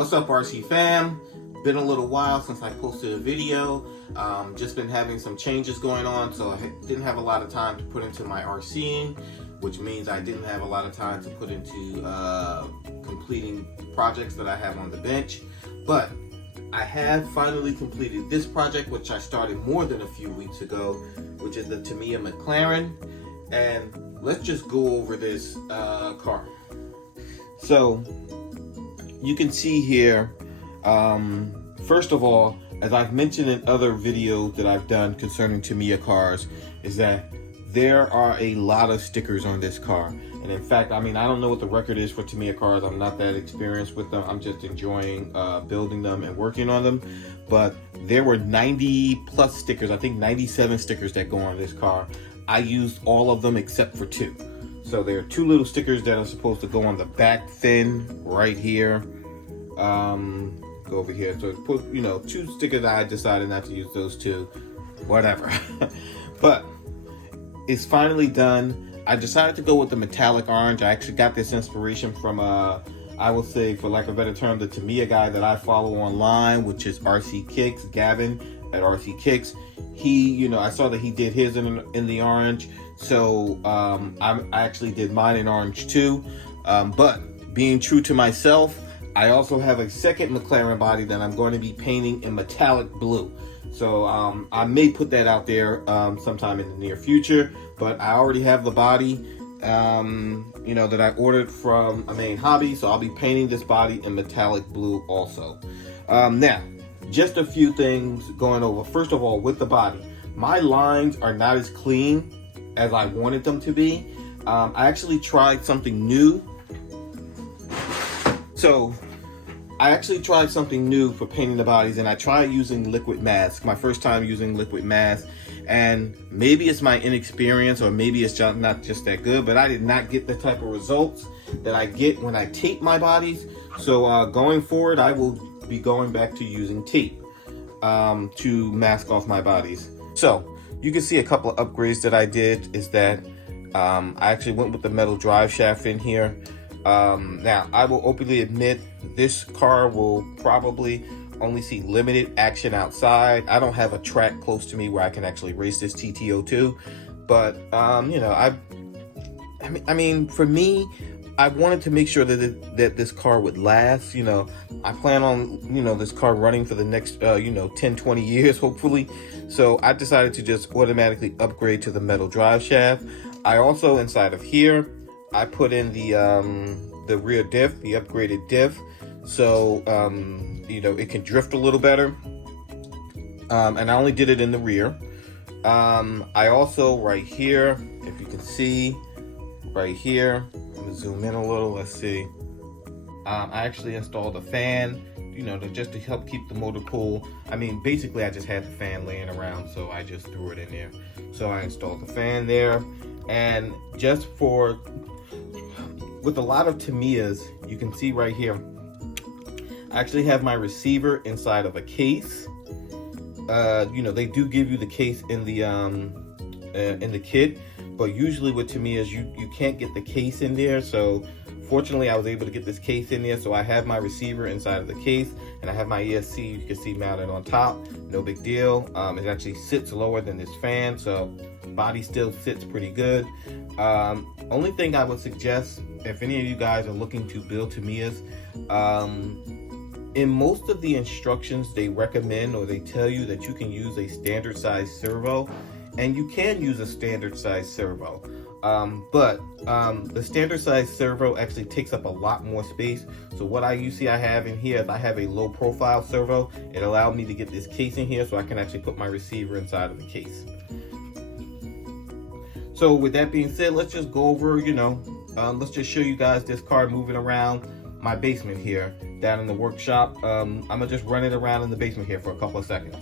What's up, RC fam? Been a little while since I posted a video. Just been having some changes going on, so I didn't have a lot of time to put into my RCing, which means I didn't have a lot of time to put into completing projects that I have on the bench. But I have finally completed this project, which I started more than a few weeks ago, which is the Tamiya McLaren. And let's just go over this car. So you can see here, first of all, as I've mentioned in other videos that I've done concerning Tamiya cars, is that there are a lot of stickers on this car. And in fact, I don't know what the record is for Tamiya cars. I'm not that experienced with them. I'm just enjoying building them and working on them. But there were 90 plus stickers, I think 97 stickers that go on this car. I used all of them except for 2. So there are 2 little stickers that are supposed to go on the back fin right here. Go over here. So put, 2 stickers. I decided not to use those 2. Whatever. But it's finally done. I decided to go with the metallic orange. I actually got this inspiration from I will say, for lack of a better term, the Tamiya guy that I follow online, which is RC Kicks, Gavin at RC Kicks. He, I saw that he did his in the orange. So I actually did mine in orange too. But being true to myself, I also have a second McLaren body that I'm going to be painting in metallic blue. So I may put that out there sometime in the near future, but I already have the body, that I ordered from a main hobby. So I'll be painting this body in metallic blue also. Now, just a few things going over. First of all, with the body, my lines are not as clean as I wanted them to be. I actually tried something new. So I actually tried something new for painting the bodies, and I tried using liquid mask. My first time using liquid mask, and maybe it's my inexperience or maybe it's just not just that good, but I did not get the type of results that I get when I tape my bodies. So going forward, I will be going back to using tape to mask off my bodies. So you can see a couple of upgrades that I did is that I actually went with the metal drive shaft in here. Now, I will openly admit this car will probably only see limited action outside. I don't have a track close to me where I can actually race this TT-02, but for me, I wanted to make sure that this car would last. I plan on this car running for the next 10-20 years hopefully. So I decided to just automatically upgrade to the metal drive shaft. I also, inside of here, I put in the rear diff, the upgraded diff, so it can drift a little better. And I only did it in the rear. I also, right here, if you can see, right here, I'm gonna zoom in a little. Let's see. I actually installed a fan, just to help keep the motor cool. Basically, I just had the fan laying around, so I just threw it in there. So I installed the fan there, and just with a lot of Tamiyas, you can see right here, I actually have my receiver inside of a case. They do give you the case in the kit, but usually with Tamiyas, you can't get the case in there. So fortunately, I was able to get this case in there. So I have my receiver inside of the case, and I have my ESC, you can see, mounted on top. No big deal. It actually sits lower than this fan, so body still sits pretty good. Only thing I would suggest, if any of you guys are looking to build Tamiyas, in most of the instructions they recommend, or they tell you that you can use a standard size servo, and you can use a standard size servo. But the standard size servo actually takes up a lot more space. So what I have in here is I have a low profile servo. It allowed me to get this case in here so I can actually put my receiver inside of the case. So with that being said, let's just go over, let's just show you guys this car moving around my basement here, down in the workshop. I'm gonna just run it around in the basement here for a couple of seconds.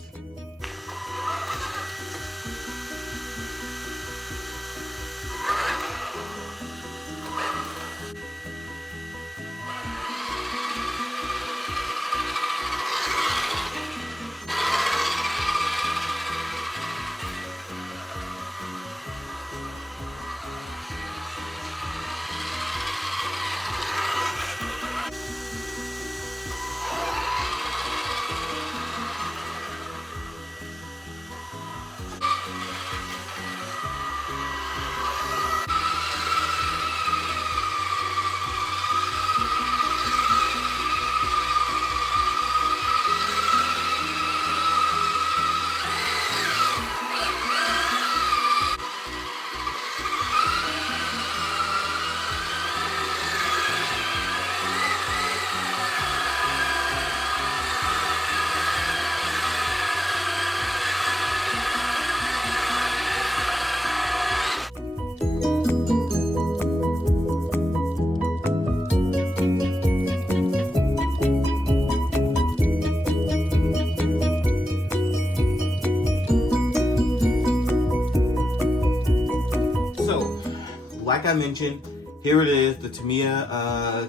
like I mentioned, here it is, the Tamiya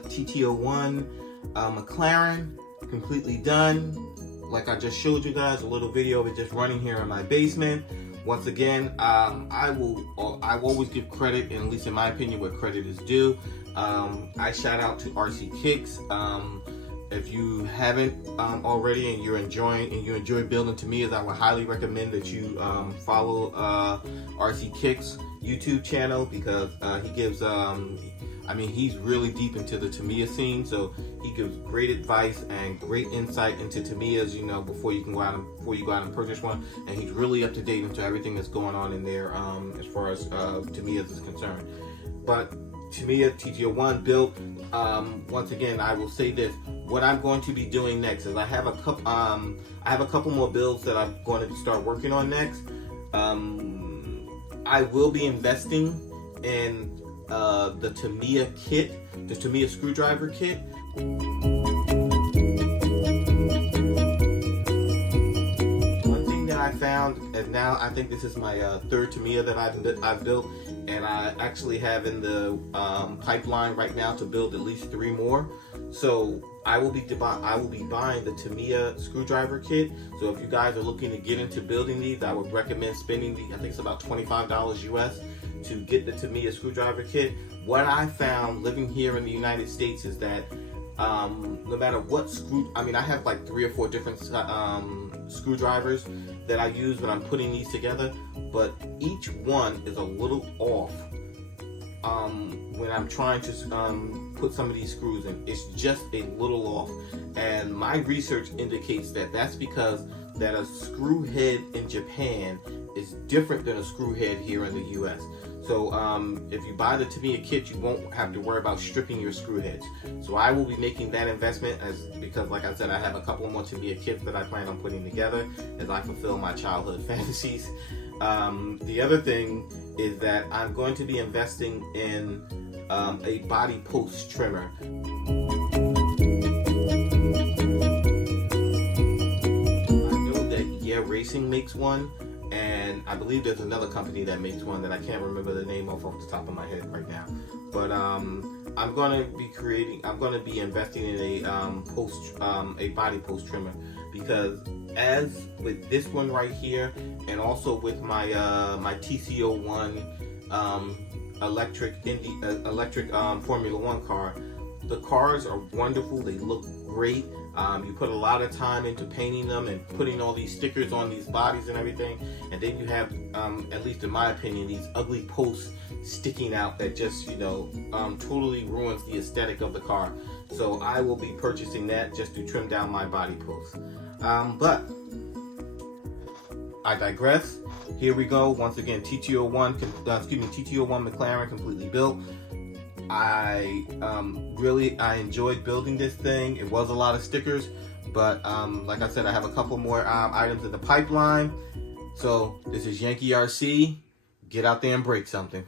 TT-01 McLaren, completely done. Like I just showed you guys, a little video of it just running here in my basement. Once again, I always give credit, and at least in my opinion, where credit is due. I shout out to RC Kicks. If you haven't already, and you enjoy building Tamiyas, I would highly recommend that you follow RC Kicks YouTube channel, because he gives I mean, he's really deep into the Tamiya scene, so he gives great advice and great insight into Tamiyas, you know, before you go out and purchase one. And he's really up to date into everything that's going on in there as far as Tamiyas is concerned. But Tamiya TT-01 built. Once again, I will say this: what I'm going to be doing next is I have a couple more builds that I'm going to start working on next. I will be investing in the Tamiya kit, the Tamiya screwdriver kit. One thing that I found, and now I think this is my third Tamiya that I've built, and I actually have in the pipeline right now to build at least 3 more. So I will be buying the Tamiya screwdriver kit. So if you guys are looking to get into building these, I would recommend spending I think it's about $25 US to get the Tamiya screwdriver kit. What I found living here in the United States is that no matter what I have like 3 or 4 different screwdrivers that I use when I'm putting these together, but each one is a little off when I'm trying to put some of these screws in. It's just a little off, and my research indicates that that's because that a screw head in Japan is different than a screw head here in the US. So if you buy the Tamiya kit, you won't have to worry about stripping your screw heads. So I will be making that investment because like I said, I have a couple more Tamiya kits that I plan on putting together as I fulfill my childhood fantasies. The other thing is that I'm going to be investing in a body post trimmer. I know that Yeah Racing makes one, and I believe there's another company that makes one that I can't remember the name of off the top of my head right now. But I'm going to be investing in a body post trimmer, because as with this one right here, and also with my my TT-01 electric Formula One car, the cars are wonderful. They look great. You put a lot of time into painting them and putting all these stickers on these bodies and everything, and then you have, at least in my opinion, these ugly posts sticking out that just, you know, totally ruins the aesthetic of the car. So I will be purchasing that just to trim down my body posts. But I digress. Here we go. Once again, TT-01 McLaren completely built. I enjoyed building this thing. It was a lot of stickers, but like I said, I have a couple more items in the pipeline. So this is Yankee RC. Get out there and break something.